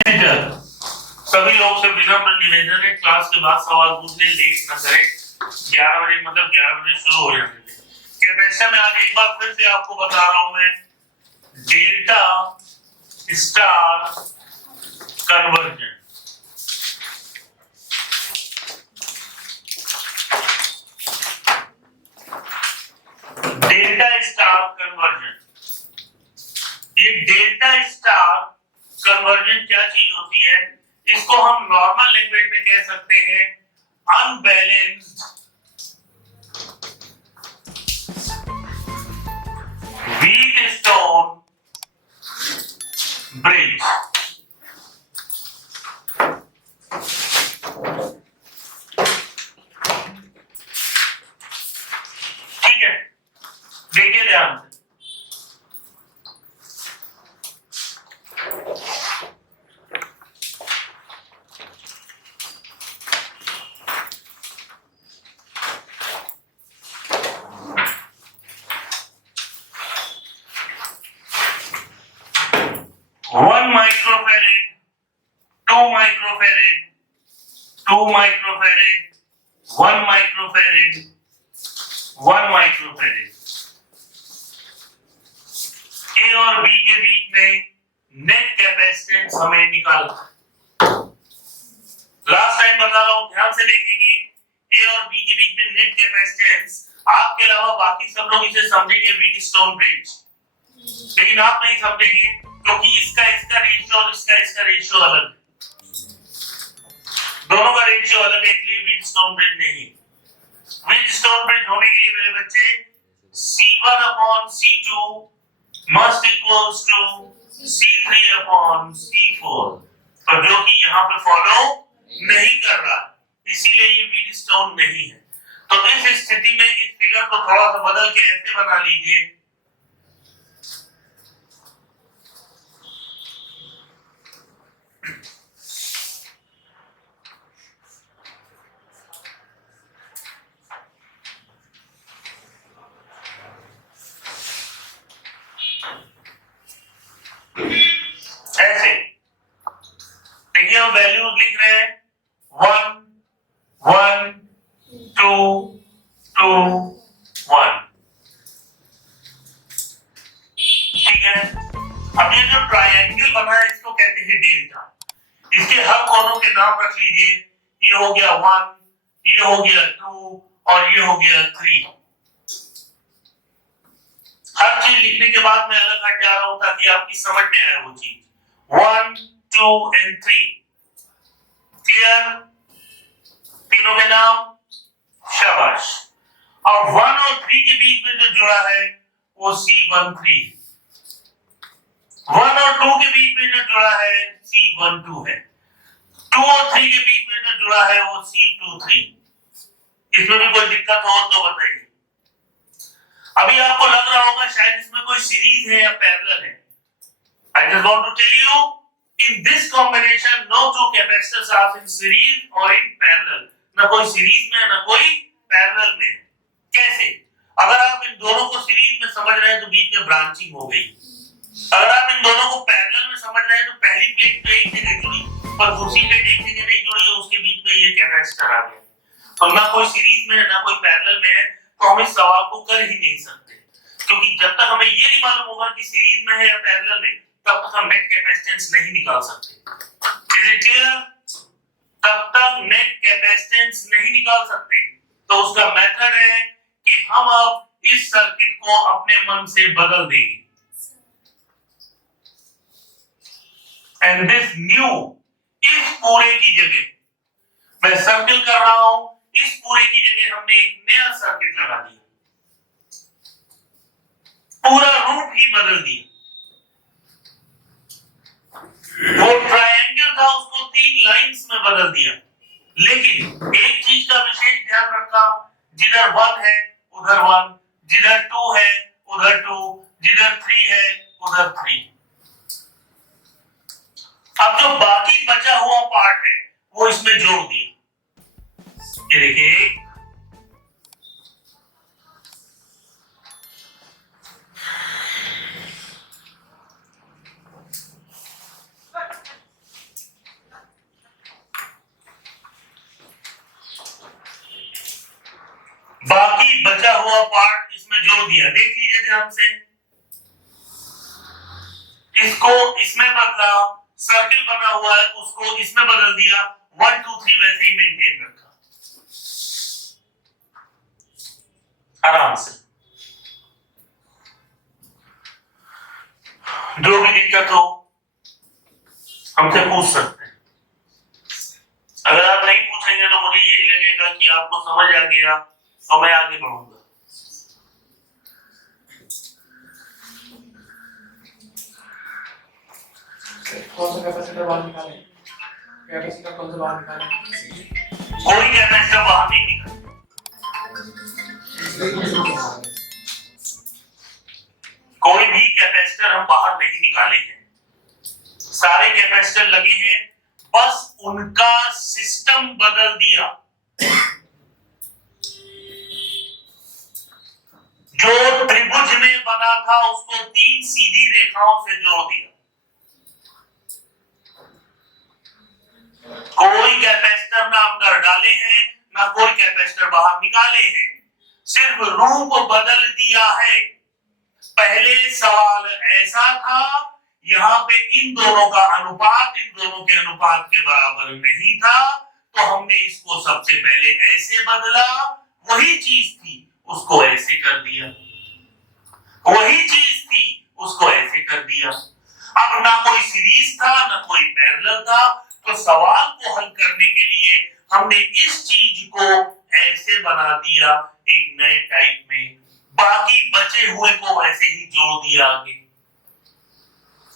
सभी लोग से विनम्र निवेदन है, क्लास के बाद सवाल पूछने लेट न करें। 11 बजे मतलब 11 बजे शुरू हो जाने दें। कैपेसिटर में आज एक बार फिर से आपको बता रहा हूं मैं, delta star conversion. Delta star conversion, ये डेल्टा स्टार कन्वर्जन क्या चीज होती है? इसको हम नॉर्मल लैंग्वेज में कह सकते हैं अनबैलेंस्ड व्हीटस्टोन ब्रिज। ठीक है, देखिए ध्यान से। One microfarad, 2 microfarad, 2 microfarad, 1 microfarad, 1 microfarad. A और बी के बीच में नेट कैपेसिटेंस हमें निकालना। लास्ट टाइम बता रहा हूं, ध्यान से देखेंगे। ए और बी के बीच में नेट कैपेसिटेंस, आपके अलावा बाकी सब लोग इसे समझेंगे व्हीटस्टोन ब्रिज, लेकिन आप नहीं समझेंगे क्योंकि इसका रेशियो और इसका रेशियो अलग है। दोनों का रेशियो अलग है, इसलिए व्हीटस्टोन ब्रिज नहीं। व्हीटस्टोन ब्रिज होने के लिए मेरे बच्चे C1 upon C2 must equals to C3 upon C4, और जो कि यहाँ पे फॉलो नहीं कर रहा, इसीलिए ये व्हीटस्टोन नहीं है। तो इस स्थिति में इस फिगर को थोड़ा सा बदल के ऐसे बना लीजिए, ऐसे। देखिए हम वैल्यूज लिख रहे हैं 1 1 2 2 1। ठीक है, अब ये जो ट्रायंगल बना है इसको कहते हैं डेल्टा। इसके हर कोनों के नाम रख लीजिए। ये हो गया 1, ये हो गया 2 और ये हो गया 3। हर चीज लिखने के बाद मैं अलग हट जा रहा हूं ताकि आपकी समझ में आए वो चीज। 1 2 and 3 क्लियर? तीनों के नाम, शाबाश। अब 1 और 3 के बीच में जो जुड़ा है वो C13 है। 1 और 2 के बीच में जो जुड़ा है C12 है। 2 और 3 के बीच में जो जुड़ा है वो C23। इसमें भी कोई दिक्कत हो तो बताइए। अभी आपको लग रहा होगा शायद इसमें कोई सीरीज है या पैरेलल है। I just want to tell you, in this combination, no two capacitors are in series or in parallel. ना कोई सीरीज में ना कोई पैरेलल में। कैसे? अगर आप इन दोनों को सीरीज में समझ रहे हैं तो बीच में ब्रांचिंग हो गई। अगर आप इन दोनों को पैरेलल में समझ रहे हैं तो पहली प्लेट तो एक जगह जुड़ी पर दूसरी प्लेट एक जगह नहीं जुड़ी है, उसके बीच में ये कैपेसिटर आ गया। तो ना कोई सीरीज में है ना कोई पैरेलल में है, तो हम इस सवाल को कर ही नहीं सकते, क्योंकि जब तक हमें ये नहीं मालूम होगा कि सीरीज में है या पैरेलल में, तब तक हम नेट कैपेसिटेंस नहीं निकाल सकते। Is it clear? तब तक नेट कैपेसिटेंस नहीं निकाल सकते। तो उसका मेथड है कि हम अब इस सर्किट को अपने मन से बदल देंगे। एंड दिस न्यू, इस पूरे की जगह मैं सर्किल कर रहा हूं, इस पूरे की जगह हमने एक नया सर्किट लगा दिया, पूरा रूप ही बदल दिया। वो ट्रायंगल था, उसको 3 लाइंस में बदल दिया। लेकिन एक चीज का विशेष ध्यान रखा, जिधर 1 है उधर 1, जिधर 2 है उधर 2, जिधर 3 है उधर 3। अब जो बाकी बचा हुआ पार्ट है वो इसमें जोड़ दिया। ये देखिए, हुआ पार्ट इसमें जोड़ दिया। देख लीजिए ध्यान से, इसको इसमें बदला, सर्किल बना हुआ है उसको इसमें बदल दिया, 1 2 3 वैसे ही मेंटेन रखा आराम से। जो भी दिक्कत हो हमसे पूछ सकते हैं। अगर आप नहीं पूछेंगे तो मुझे यही लगेगा कि आपको समझ आ गया तो मैं आगे बढ़ूंगा। कौन सा कैपेसिटर बाहर निकाले? कैपेसिटर कौन सा बाहर निकाले? कोई कैपेसिटर बाहर नहीं निकाले, कोई भी कैपेसिटर हम बाहर नहीं निकाले हैं, सारे कैपेसिटर लगे हैं, बस उनका सिस्टम बदल दिया। जो त्रिभुज में बना था उसको 3 सीधी रेखाओं से जोड़ दिया। कोई कैपेसिटर ना अंदर डाले हैं ना कोई कैपेसिटर बाहर निकाले हैं, सिर्फ रूप बदल दिया है। पहले सवाल ऐसा था, यहाँ पे इन दोनों का अनुपात इन दोनों के अनुपात के बराबर नहीं था, तो हमने इसको सबसे पहले ऐसे बदला, वही चीज थी उसको ऐसे कर दिया, वही चीज थी उसको ऐसे कर दिया। अब ना कोई सीरीज था ना कोई पैरेलल था, तो सवाल को हल करने के लिए हमने इस चीज को ऐसे बना दिया एक नए टाइप में, बाकी बचे हुए को वैसे ही जोड़ दिया आगे।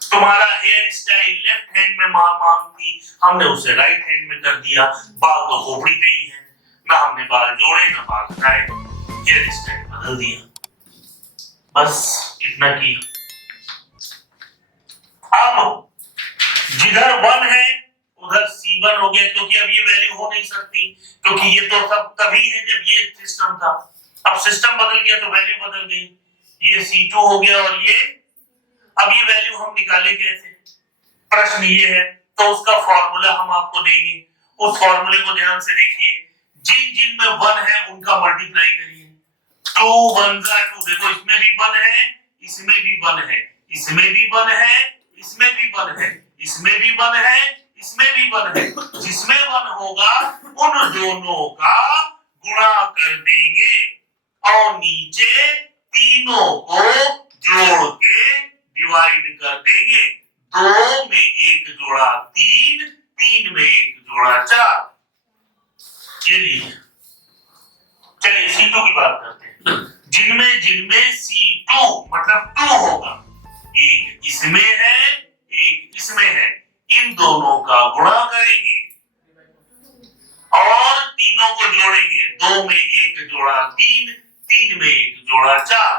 तुम्हारा हेयर स्टाइल लेफ्ट हैंड में मांग थी, हमने उसे राइट हैंड में कर दिया। बाल तो खोपड़ी पे ही है, ना हमने बाल जोड़े ना बाल हटाए, हेयर स्टाइल बदल दिया, बस इतना किया। अब जिधर 1 है उधर C1 हो गया, क्योंकि अब ये वैल्यू हो नहीं सकती, क्योंकि ये तो सब तभी है जब ये सिस्टम था। अब सिस्टम बदल गया तो वैल्यू बदल गई, ये C2 हो गया और ये, अब ये वैल्यू हम निकाले कैसे, प्रश्न ये है। तो उसका फॉर्मूला हम आपको देंगे, उस फॉर्मूले को ध्यान से देखिए। जिन जिन में 1 है उनका मल्टीप्लाई करिए, 2 1 2, देखो इसमें भी 1 है, इसमें भी 1 है, इसमें भी 1 है, इसमें भी 1 है, इसमें भी 1 है, इसमें भी 1 है। जिसमें 1 होगा उन दोनों का गुणा कर देंगे और नीचे तीनों को जोड़ के डिवाइड कर देंगे। 2 में 1 जोड़ा 3, 3 में 1 जोड़ा 4। ये लीजिए, चलिए C2 की बात करते हैं। जिनमें जिनमें C2 मतलब 2 होगा, एक इसमें है एक इसमें है, इन दोनों का गुणा करेंगे और तीनों को जोड़ेंगे। 2 में 1 जोड़ा 3, 3 में 1 जोड़ा 4।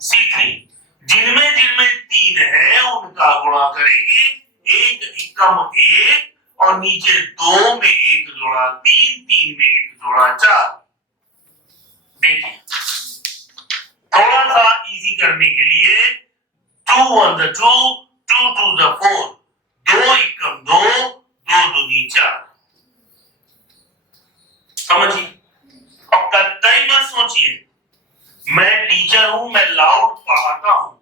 C3 जिनमें जिनमें 3 है उनका गुणा करेंगे, 1 एकम 1 और नीचे 2 में 1 जोड़ा 3, 3 में 1 जोड़ा 4। देखिए थोड़ा सा इजी करने के लिए 2 1 2, 2 2 4, 2 एकम 2, 2 दूनी 4। समझिए, और कतई मत सोचिए मैं टीचर हूं, मैं लाउड पढ़ाता हूं,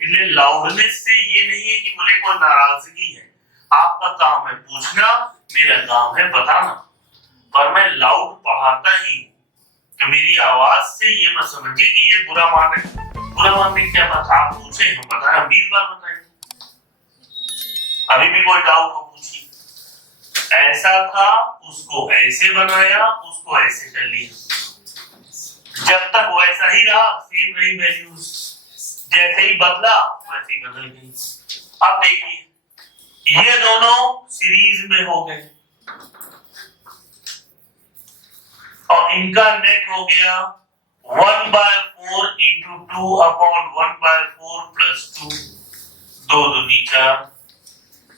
इसलिए लाउडनेस से ये नहीं है कि मुझे कोई नाराजगी है। आपका काम है पूछना, मेरा काम है बताना, पर मैं लाउड पढ़ाता ही हूं, तो मेरी आवाज से ये मत समझिए कि ये बुरा माने। बुरा मानने की क्या बात, आप पूछे हम बताएं, हम 20 बार बताएंगे। अभी भी कोई डाउट हो पूछिए। ऐसा था उसको ऐसे बनाया, उसको ऐसे कर लिया, जब तक वैसा ही रहा, सेम रही वैल्यूज, जैसे ही बदला वैसे ही बदल गई। अब देखिए ये दोनों सीरीज में हो गए और इनका नेट हो गया 1/4 into 2 upon 1/4 plus 2, 2 दूनी 4,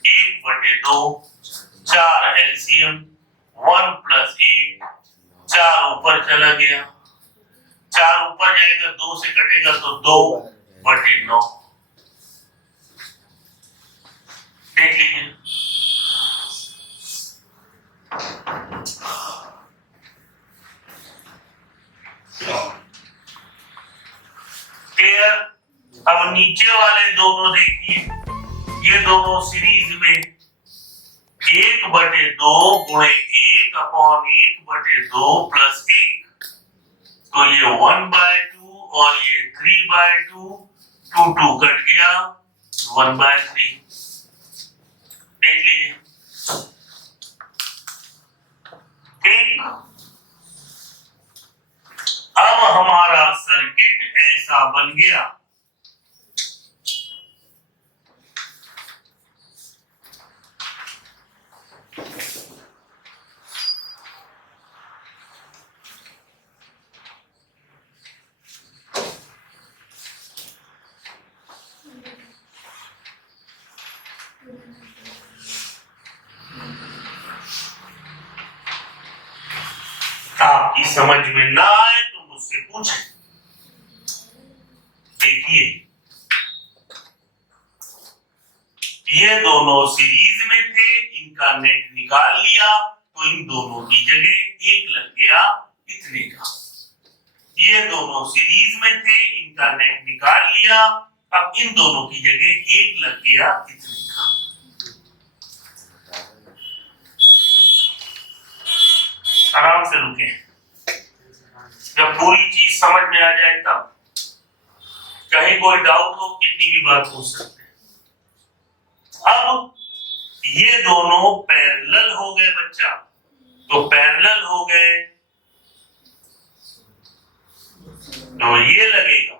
1/2, 4 एलसीएम, 1 plus 8, 4 ऊपर चला गया, 4 ऊपर जाएगा 2 से कटेगा तो 2/9। देख लीजिए नीचे वाले दोनों देखिए, ये दोनों सीरीज में 1/2 गुणे 1/1/2 प्लस 1, तो ये 1/2 और ये 3/2, 2 कट गया, 1/3। देख लीजिए, ठीक। अब हमारा सर्किट ऐसा बन गया। आपकी समझ में ना आए तो मुझसे पूछें। देखिए, ये दोनों सीरीज में थे, इनका नेट निकाल लिया तो इन दोनों की जगह 1 लग गया इतने का। ये दोनों सीरीज में थे, इनका नेट निकाल लिया, अब इन दोनों की जगह 1 लग गया इतने का। आराम से रुके, जब पूरी चीज समझ में आ जाए तब। कहीं कोई डाउट हो, कितनी भी बात पूछ सकते हैं। अब ये दोनों पैरेलल हो गए बच्चा, तो पैरेलल हो गए तो ये लगेगा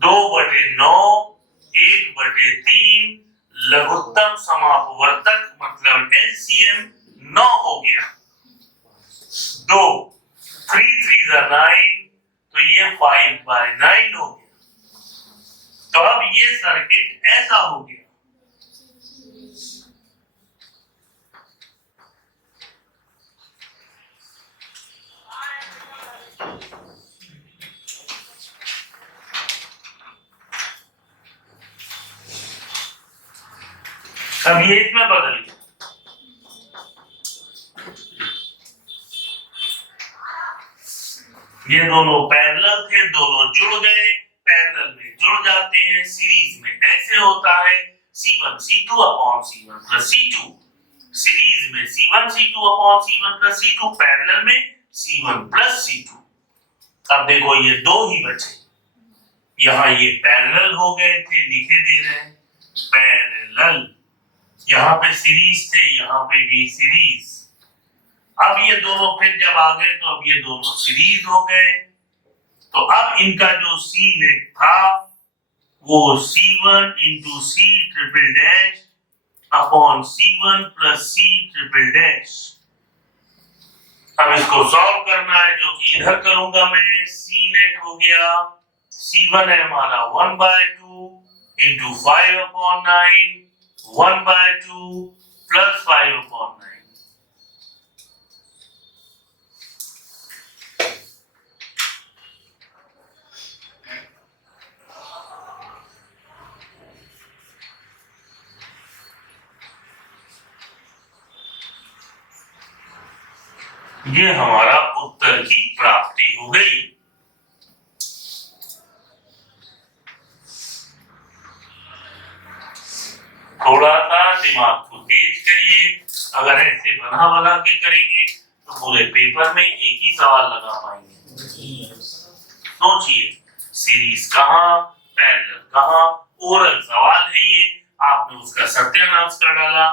2/9 1/3 लघुत्तम समापवर्तक, मतलब एलसीएम 9 हो गया। 2 3 3 9, तो ये 5/9 हो गया। तो अब ये सर्किट ऐसा हो गया। अब ये इसमें बदल गया। ये दोनों पैरेलल थे, दोनों जुड़ गए, पैरेलल में जुड़ जाते हैं, सीरीज में ऐसे होता है C1 C2 upon C1 plus C2, series में C1 C2 upon C1 plus C2, parallel में C1 प्लस C2। अब देखो ये दो ही बचे, यहाँ ये पैरेलल हो गए थे, लिखे दे रहे हैं पैरेलल, यहाँ पे सीरीज थे, यहाँ पे भी सीरीज। अब ये दोनों फिर जब आ गए तो अब ये दोनों सीरीज हो गए, तो अब इनका जो सी नेट था वो C1 into C triple dash upon C1 plus C triple dash. अब इसको सॉल्व करना है, जो कि इधर करूंगा मैं। सी नेट हो गया, C1 है हमारा 1/2 इंटू 5/9, 1/2 प्लस 5/9। ये हमारा उत्तर की प्राप्ति हो गई। थोड़ा सा दिमाग को तेज करिए, अगर ऐसे बना बना के करेंगे तो पूरे पेपर में एक ही सवाल लगा पाएंगे। सोचिए, सीरीज कहाँ, पैरेलल कहाँ, ओरल सवाल है ये, आपने उसका सत्यानाश कर डाला।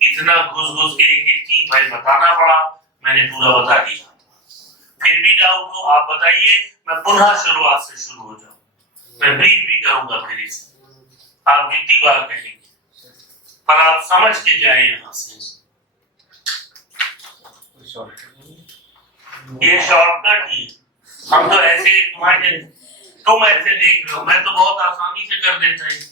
इतना घुस घुस के एक एक चीज भाई बताना पड़ा, मैंने पूरा बता दिया। फिर भी डाउट हो आप बताइए, मैं पुनः शुरुआत से शुरू हो जाऊं। मैं ब्रीफ भी करूंगा फिर इसे, आप जितनी बार कहेंगे, पर आप समझ के जाए यहाँ से। ये शॉर्टकट ही, हम तो ऐसे तुम्हारे, तुम ऐसे देख रहे हो, मैं तो बहुत आसानी से कर देता हूँ।